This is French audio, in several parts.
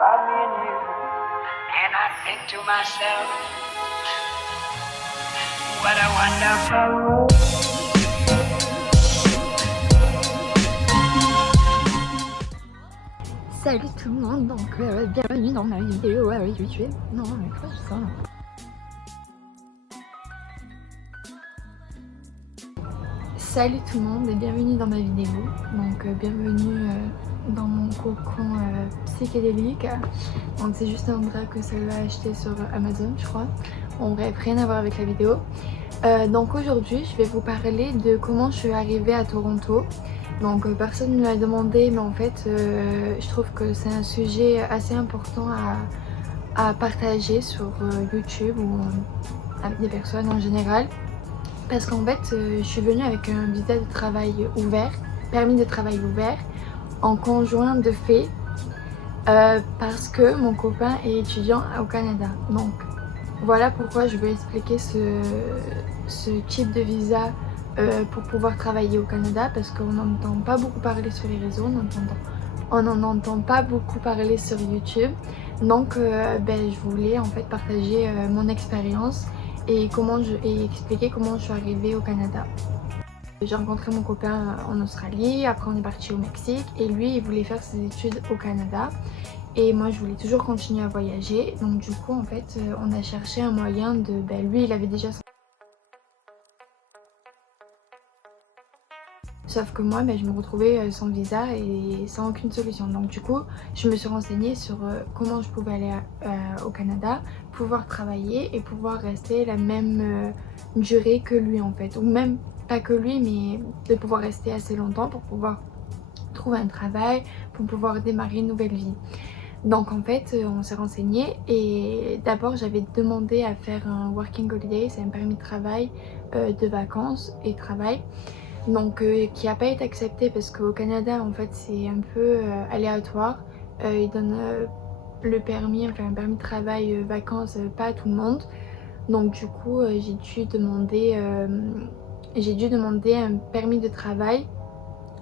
about me and you. And I think to myself, what a wonderful world. Salut tout le monde, donc bienvenue dans ma vidéo YouTube. Non, mais quoi ça? Salut tout le monde et bienvenue dans ma vidéo. Donc bienvenue dans mon cocon psychédélique. Donc c'est juste un drap que ça va acheter sur Amazon, je crois. En bref, rien à voir avec la vidéo. Donc aujourd'hui, je vais vous parler de comment je suis arrivée à Toronto. Donc personne ne me l'a demandé, mais en fait je trouve que c'est un sujet assez important à partager sur YouTube ou avec des personnes en général. Parce qu'en fait je suis venue avec un visa de travail ouvert, permis de travail ouvert, en conjoint de fait, parce que mon copain est étudiant au Canada. Donc voilà pourquoi je veux expliquer ce type de visa pour pouvoir travailler au Canada, parce qu'on n'entend pas beaucoup parler sur les réseaux, on n'en entend pas beaucoup parler sur YouTube. Donc je voulais en fait partager mon expérience et expliquer comment je suis arrivée au Canada. J'ai rencontré mon copain en Australie, après on est parti au Mexique et lui il voulait faire ses études au Canada. Et moi je voulais toujours continuer à voyager, donc du coup en fait on a cherché un moyen de... lui il avait déjà son... Sauf que moi je me retrouvais sans visa et sans aucune solution. Donc du coup je me suis renseignée sur comment je pouvais aller au Canada, pouvoir travailler et pouvoir rester la même durée que lui en fait. Ou même pas que lui, mais de pouvoir rester assez longtemps pour pouvoir trouver un travail, pour pouvoir démarrer une nouvelle vie. Donc en fait on s'est renseigné et d'abord j'avais demandé à faire un working holiday, c'est un permis de travail de vacances et travail. Donc qui n'a pas été accepté parce qu'au Canada en fait c'est un peu aléatoire. Ils donnent le permis, enfin un permis de travail vacances pas à tout le monde. Donc du coup j'ai dû demander un permis de travail,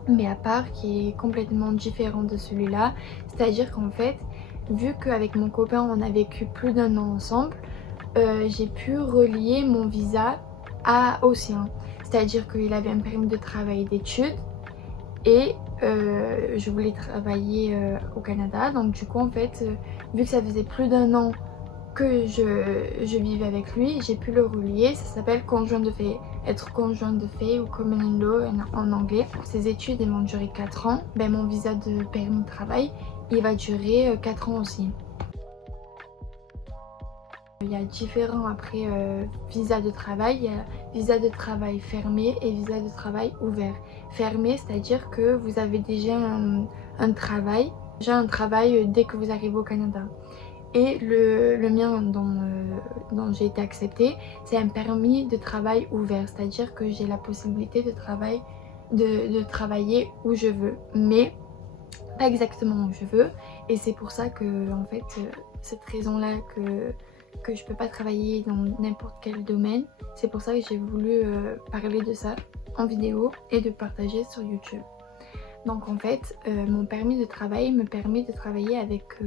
mais à part, qui est complètement différent de celui-là. C'est-à-dire qu'en fait, vu qu'avec mon copain on a vécu plus d'1 an ensemble, j'ai pu relier mon visa au sien. C'est-à-dire qu'il avait un permis de travail et d'études et je voulais travailler au Canada. Donc du coup en fait, vu que ça faisait plus d'1 an que je vivais avec lui, j'ai pu le relier. Ça s'appelle conjoint de fait, être conjoint de fait ou common in law en anglais. Ces études elles vont durer 4 ans. Mon visa de permis de travail il va durer 4 ans aussi. Il y a différents après visa de travail. Il y a visa de travail fermé et visa de travail ouvert. Fermé, c'est-à-dire que vous avez déjà un travail dès que vous arrivez au Canada. Et le mien dont j'ai été acceptée, c'est un permis de travail ouvert, c'est-à-dire que j'ai la possibilité de travailler où je veux, mais pas exactement où je veux. Et c'est pour ça que en fait cette raison-là que je peux pas travailler dans n'importe quel domaine, c'est pour ça que j'ai voulu parler de ça en vidéo et de partager sur YouTube. Donc en fait mon permis de travail me permet de travailler avec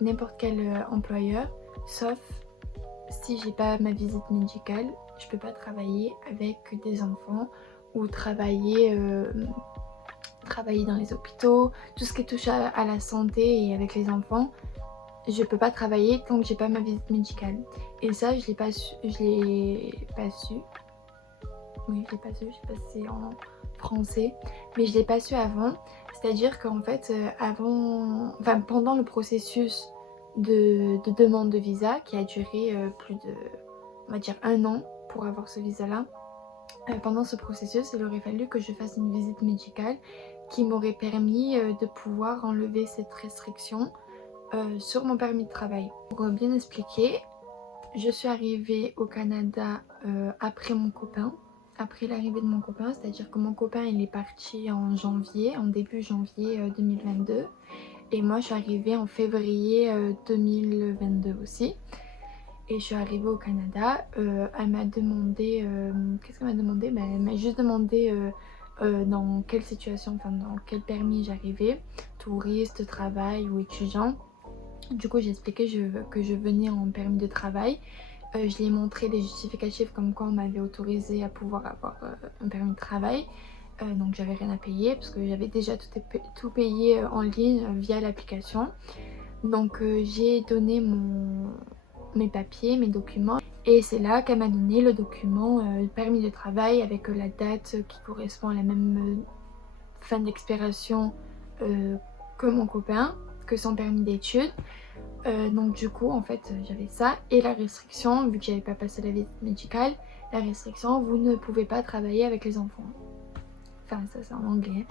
n'importe quel employeur, sauf si j'ai pas ma visite médicale. Je peux pas travailler avec des enfants ou travailler dans les hôpitaux, tout ce qui touche à la santé et avec les enfants. Je peux pas travailler tant que j'ai pas ma visite médicale. Et ça je l'ai pas su. Oui, je l'ai pas su, je sais pas si c'est en français, mais je l'ai pas su avant. C'est-à-dire qu'en fait pendant le processus de demande de visa qui a duré plus de, on va dire 1 an pour avoir ce visa là, pendant ce processus il aurait fallu que je fasse une visite médicale qui m'aurait permis de pouvoir enlever cette restriction sur mon permis de travail. Pour bien expliquer, je suis arrivée au Canada après l'arrivée de mon copain, c'est-à-dire que mon copain il est parti en début janvier 2022 et moi je suis arrivée en février 2022 aussi. Et je suis arrivée au Canada, elle m'a demandé, qu'est-ce qu'elle m'a demandé? Elle m'a juste demandé dans quelle situation, enfin dans quel permis j'arrivais, touriste, travail ou étudiant. Du coup j'ai expliqué que je venais en permis de travail. Je lui ai montré des justificatifs comme quoi on m'avait autorisé à pouvoir avoir un permis de travail. Donc j'avais rien à payer parce que j'avais déjà tout payé en ligne via l'application. Donc j'ai donné mes papiers, mes documents. Et c'est là qu'elle m'a donné le document permis de travail avec la date qui correspond à la même fin d'expiration que mon copain, que son permis d'études. Donc du coup en fait j'avais ça et la restriction, vu que j'avais pas passé la visite médicale, la restriction, vous ne pouvez pas travailler avec les enfants. Enfin ça c'est en anglais.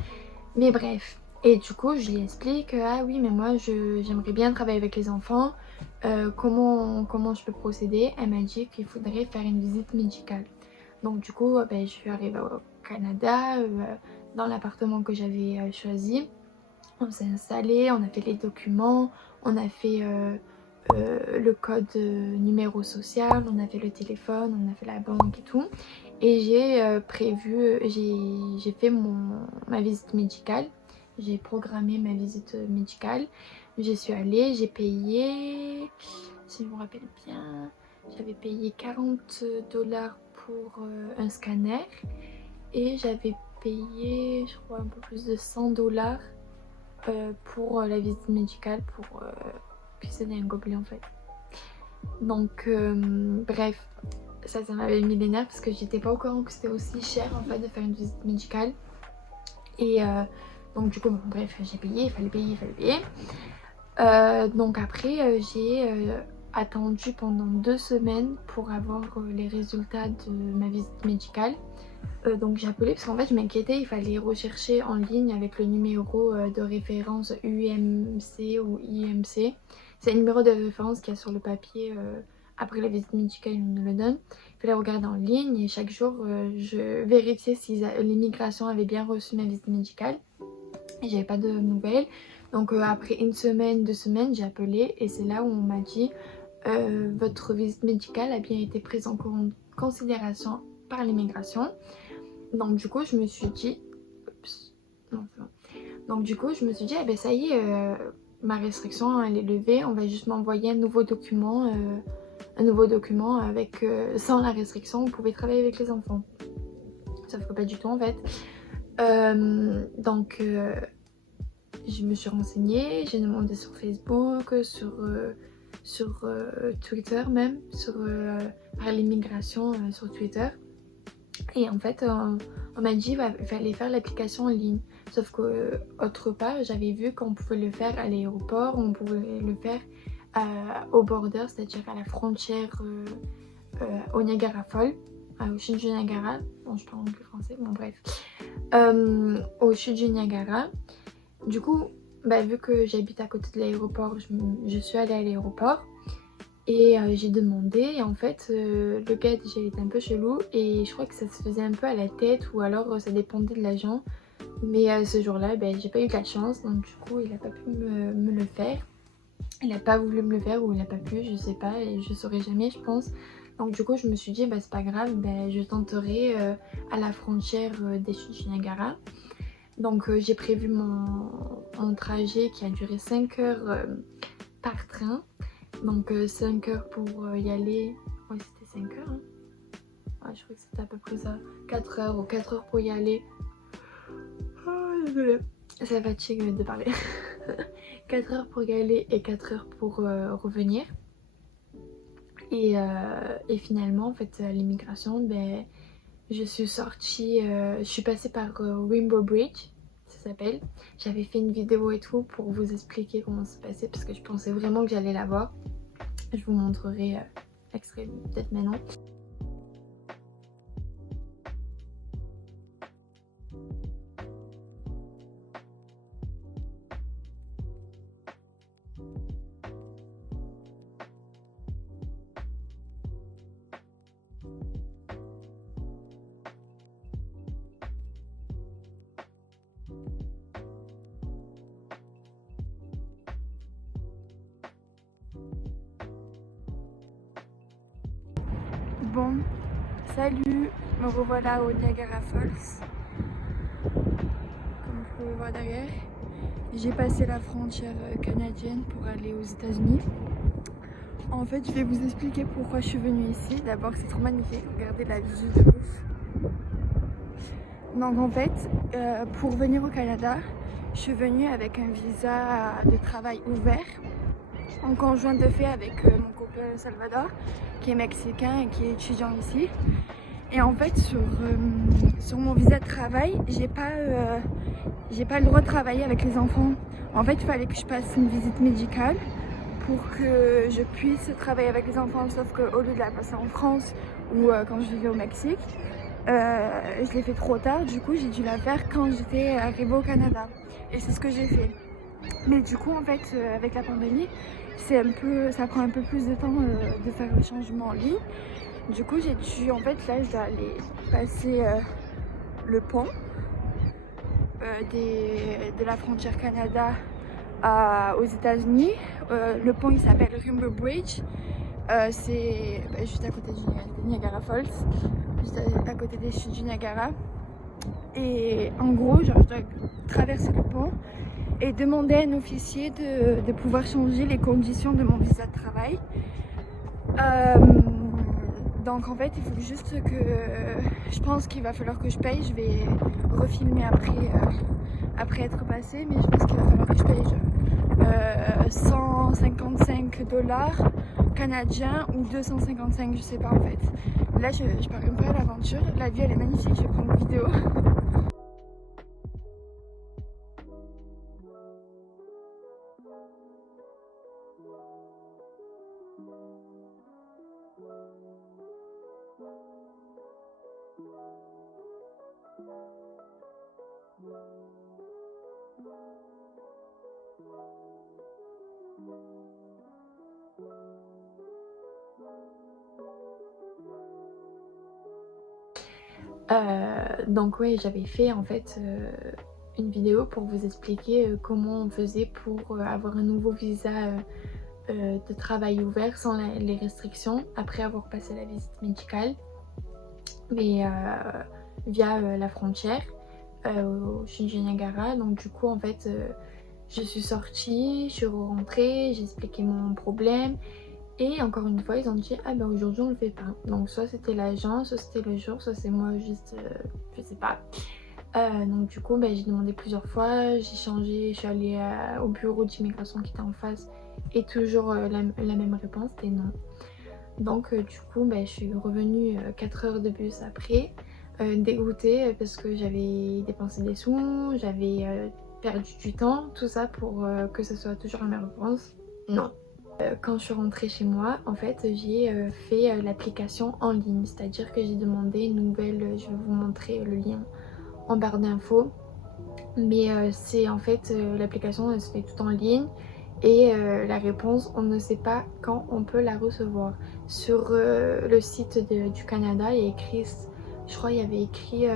Mais bref. Et du coup je lui explique ah oui mais moi j'aimerais bien travailler avec les enfants. Comment je peux procéder. Elle m'a dit qu'il faudrait faire une visite médicale. Donc du coup je suis arrivée au Canada dans l'appartement que j'avais choisi. On s'est installé, on a fait les documents, on a fait le code numéro social, on a fait le téléphone, on a fait la banque et tout. Et j'ai j'ai fait ma visite médicale. J'ai programmé ma visite médicale. J'y suis allée, j'ai payé, si je me rappelle bien, j'avais payé 40$ pour un scanner. Et j'avais payé, je crois, un peu plus de 100$ pour la visite médicale pour cuisiner un gobelet en fait. Donc bref, ça m'avait mis les nerfs parce que j'étais pas au courant que c'était aussi cher en fait de faire une visite médicale. Et donc du coup bon, bref j'ai payé, il fallait payer. Donc après j'ai attendu pendant 2 semaines pour avoir les résultats de ma visite médicale. Donc j'ai appelé parce qu'en fait je m'inquiétais, il fallait rechercher en ligne avec le numéro de référence UMC ou IMC. C'est le numéro de référence qu'il y a sur le papier après la visite médicale, ils me le donnent. Il fallait regarder en ligne et chaque jour je vérifiais si l'immigration avait bien reçu ma visite médicale. Et j'avais pas de nouvelles. Donc après 1 semaine, 2 semaines, j'ai appelé et c'est là où on m'a dit votre visite médicale a bien été prise en considération par l'immigration. Donc du coup je me suis dit donc du coup je me suis dit ça y est, ma restriction elle est levée, on va juste m'envoyer un nouveau document avec sans la restriction vous pouvez travailler avec les enfants. Sauf que pas du tout en fait. Donc je me suis renseignée, j'ai demandé sur Facebook, sur Twitter même, par l'immigration sur Twitter. Et en fait on m'a dit il fallait faire l'application en ligne. Sauf que autre part j'avais vu qu'on pouvait le faire à l'aéroport, on pouvait le faire au border, c'est-à-dire à la frontière au Niagara Falls, au sud du Niagara. Bon je parle anglais français, bon bref. Au sud du Niagara. Du coup vu que j'habite à côté de l'aéroport, je suis allée à l'aéroport. Et j'ai demandé et en fait le gars déjà était un peu chelou et je crois que ça se faisait un peu à la tête ou alors ça dépendait de l'agent. Mais ce jour-là j'ai pas eu de la chance, donc du coup il a pas pu me le faire. Il a pas voulu me le faire ou il a pas pu, je sais pas et je saurais jamais je pense. Donc du coup je me suis dit c'est pas grave, je tenterai à la frontière des chutes du Niagara. Donc j'ai prévu mon trajet qui a duré 5 heures par train. Donc 5 heures pour y aller. Ouais c'était 5 heures hein. Ouais je crois que c'était à peu près ça. 4 heures ou 4 heures pour y aller. Oh désolée. Ça fatigue de parler. 4 heures pour y aller et 4 heures pour revenir. Et finalement en fait à l'immigration je suis sortie, je suis passée par Rainbow Bridge. Ça s'appelle. J'avais fait une vidéo et tout pour vous expliquer comment ça se passait parce que je pensais vraiment que j'allais la voir. Je vous montrerai l'extrait peut-être maintenant. Bon, salut, me revoilà au Niagara Falls. pouvez voir derrière, j'ai passé la frontière canadienne pour aller aux États-Unis. En fait, je vais vous expliquer pourquoi je suis venue ici. D'abord, c'est trop magnifique, regardez la vue de ouf. Donc en fait, pour venir au Canada, je suis venue avec un visa de travail ouvert, en conjoint de fait avec mon copain Salvador, qui est mexicain et qui est étudiant ici. Et en fait, sur mon visa de travail, j'ai pas le droit de travailler avec les enfants. En fait, il fallait que je passe une visite médicale pour que je puisse travailler avec les enfants, sauf qu'au lieu de la passer en France ou quand je vivais au Mexique, je l'ai fait trop tard. Du coup, j'ai dû la faire quand j'étais arrivée au Canada. Et c'est ce que j'ai fait. Mais du coup, en fait, avec la pandémie, ça prend un peu plus de temps de faire le changement en ligne. Du coup, j'ai dû, en fait, là, je dois aller passer le pont de la frontière Canada aux États-Unis. Le pont, il s'appelle Rainbow Bridge. C'est juste à côté du Niagara Falls, juste à côté des chutes du Niagara. Et en gros, genre, je dois traverser le pont et demander à un officier de pouvoir changer les conditions de mon visa de travail. Donc en fait, il faut juste que... je pense qu'il va falloir que je paye. Je vais refilmer après être passée, mais je pense qu'il va falloir que je paye 155 $ canadiens ou 255, je sais pas en fait. Là, je pars un peu à l'aventure. La vue, elle est magnifique, je vais prendre une vidéo. Donc ouais, j'avais fait en fait une vidéo pour vous expliquer comment on faisait pour avoir un nouveau visa de travail ouvert sans les restrictions après avoir passé la visite médicale, mais via la frontière au Shinji Niagara. Donc du coup en fait je suis sortie, je suis rentrée, j'ai expliqué mon problème. Et encore une fois, ils ont dit ah ben aujourd'hui on le fait pas. Donc soit c'était l'agent, soit c'était le jour, soit c'est moi juste, je sais pas. Donc du coup ben, j'ai demandé plusieurs fois, j'ai changé, je suis allée au bureau d'immigration qui était en face et toujours la même réponse, c'était non. Donc du coup ben, je suis revenue 4 heures de bus après, dégoûtée parce que j'avais dépensé des sous, j'avais perdu du temps, tout ça pour que ce soit toujours la même réponse, non. Quand je suis rentrée chez moi, en fait, j'ai fait l'application en ligne, c'est-à-dire que j'ai demandé une nouvelle, je vais vous montrer le lien en barre d'infos, mais c'est en fait l'application elle se fait tout en ligne et la réponse on ne sait pas quand on peut la recevoir. Sur le site du Canada, il y a écrit, je crois il y avait écrit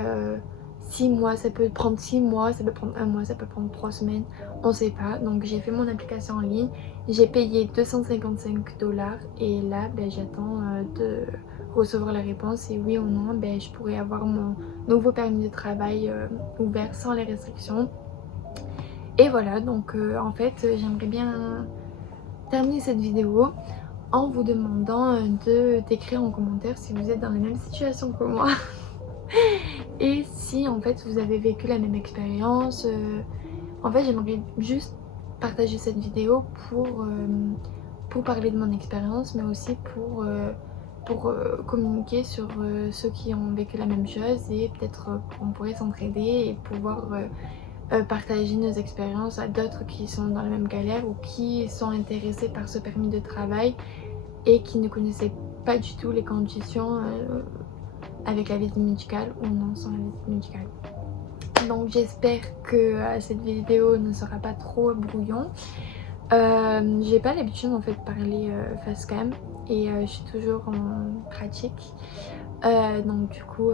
6 mois, ça peut prendre 6 mois, ça peut prendre 1 mois, ça peut prendre 3 semaines, on sait pas. Donc j'ai fait mon application en ligne, j'ai payé 255 $ et là ben, j'attends de recevoir la réponse et oui ou non ben, je pourrais avoir mon nouveau permis de travail ouvert sans les restrictions. Et voilà, donc en fait j'aimerais bien terminer cette vidéo en vous demandant d'écrire en commentaire si vous êtes dans la même situation que moi. Et si en fait vous avez vécu la même expérience, en fait j'aimerais juste partager cette vidéo pour parler de mon expérience, mais aussi pour communiquer sur ceux qui ont vécu la même chose et peut-être on pourrait s'entraider et pouvoir partager nos expériences à d'autres qui sont dans la même galère ou qui sont intéressés par ce permis de travail et qui ne connaissaient pas du tout les conditions avec la visite médicale ou non sans la visite médicale. Donc j'espère que cette vidéo ne sera pas trop brouillon. J'ai pas l'habitude en fait de parler face cam et je suis toujours en pratique. Donc du coup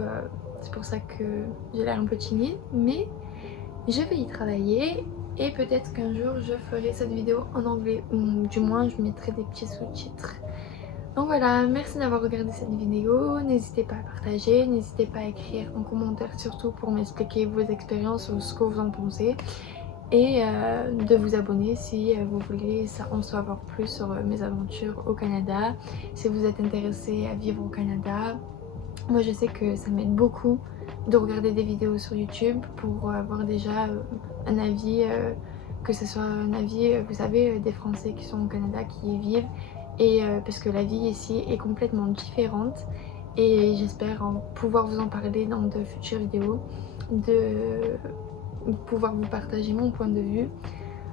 c'est pour ça que j'ai l'air un peu timide, mais je vais y travailler et peut-être qu'un jour je ferai cette vidéo en anglais ou du moins je mettrai des petits sous-titres. Donc voilà, merci d'avoir regardé cette vidéo, n'hésitez pas à partager, n'hésitez pas à écrire en commentaire surtout pour m'expliquer vos expériences ou ce que vous en pensez. Et de vous abonner si vous voulez en savoir plus sur mes aventures au Canada, si vous êtes intéressé à vivre au Canada. Moi je sais que ça m'aide beaucoup de regarder des vidéos sur YouTube pour avoir déjà un avis, que ce soit un avis, vous savez, des Français qui sont au Canada, qui y vivent. Et parce que la vie ici est complètement différente et j'espère pouvoir vous en parler dans de futures vidéos, de pouvoir vous partager mon point de vue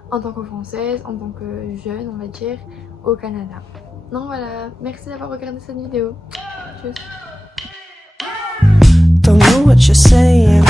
en tant que Française, en tant que jeune on va dire, au Canada. Donc voilà, merci d'avoir regardé cette vidéo. Tchuss. Don't know what you're saying.